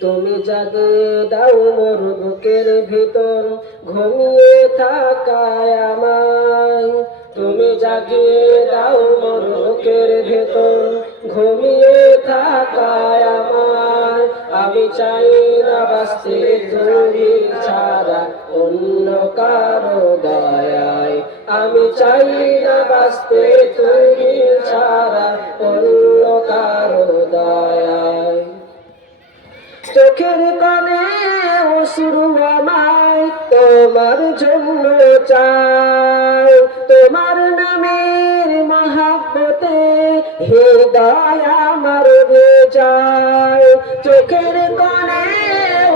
তুমি জাগিয়ে দাও মোর বুকের ভিতর, ঘুমিয়ে থাকায় আমায়। তুমি জাগিয়ে দাও মোর বুকের ভিতর, ঘুমিয়ে থাকায় আমায়। আমি চাই না বাঁচতে তুমি ছাড়া অন্য কারও দয়ায়। আমি চাই না বাঁচতে তুমি ছাড়া চোখের কানে অসুর আমায়, তোমার জন্য চাই। তোমার নামের মহাব্বতে হৃদয় আমার বেজায়। চোখের কানে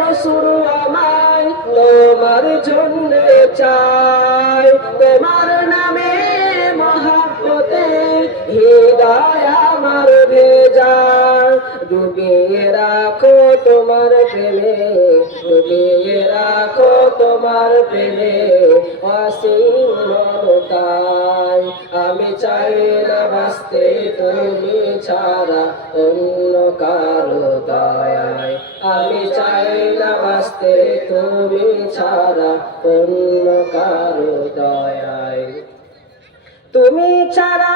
অসুর আমায়, তোমার জন্য চাই। ডুবিয়ে রাখো তোমার প্রেমে ডুবিয়ে রাখো তোমার প্রেমে। অসীম মমতায় আমি চাই না বাঁচতে, তুমি ছাড়া অন্য কারও দয়ায়। আমি চাই না বাঁচতে, তুমি ছাড়া অন্য কারও দয়ায়। তুমি ছাড়া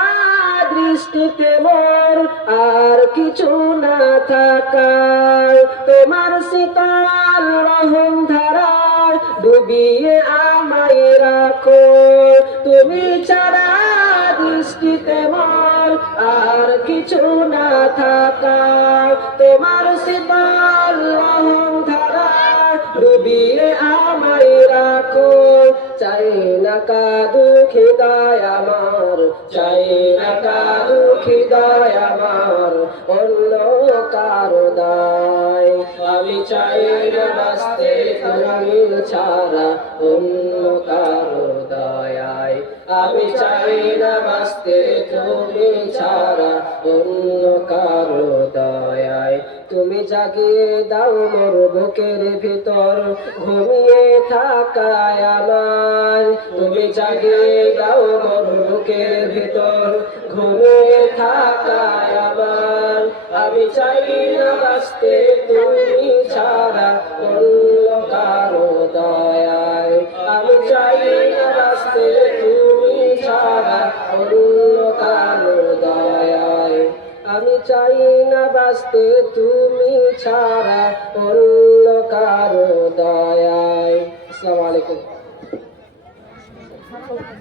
দৃষ্টিতে মোর আর কিছু না থাকার তোমার শীতল রহম ধারায় ডুবিয়ে আমায় রাখো। তুমি ছাড়া দৃষ্টিতে মোর আর কিছু না থাকার তোমার শীতল রহম ধারায় ডুবিয়ে আমায় রাখো। চাই না কাদু খিদায় আমার চাই না আমি চাই না বাঁচতে তুমি ছাড়া অন্য কারও দয়ায়। আমি চাই না বাঁচতে তুমি ছাড়া অন্য কারও দয়ায়। তুমি জাগিয়ে দাও মোর বুকের ভিতর, ঘুমিয়ে থাকায় আমার তুমি জাগিয়ে দাও মোর বুকের ভিতর, ঘুমিয়ে থাকায় আমার আমি চাই না বাঁচতে, তুমি ছাড়া অন্য কারও দয়ায়। আমি চাই না বাঁচতে, তুমি ছাড়া অন্য কারও দয়ায়। আমি চাই না বাঁচতে, তুমি ছাড়া অন্য কারও দয়ায়। আসসালামু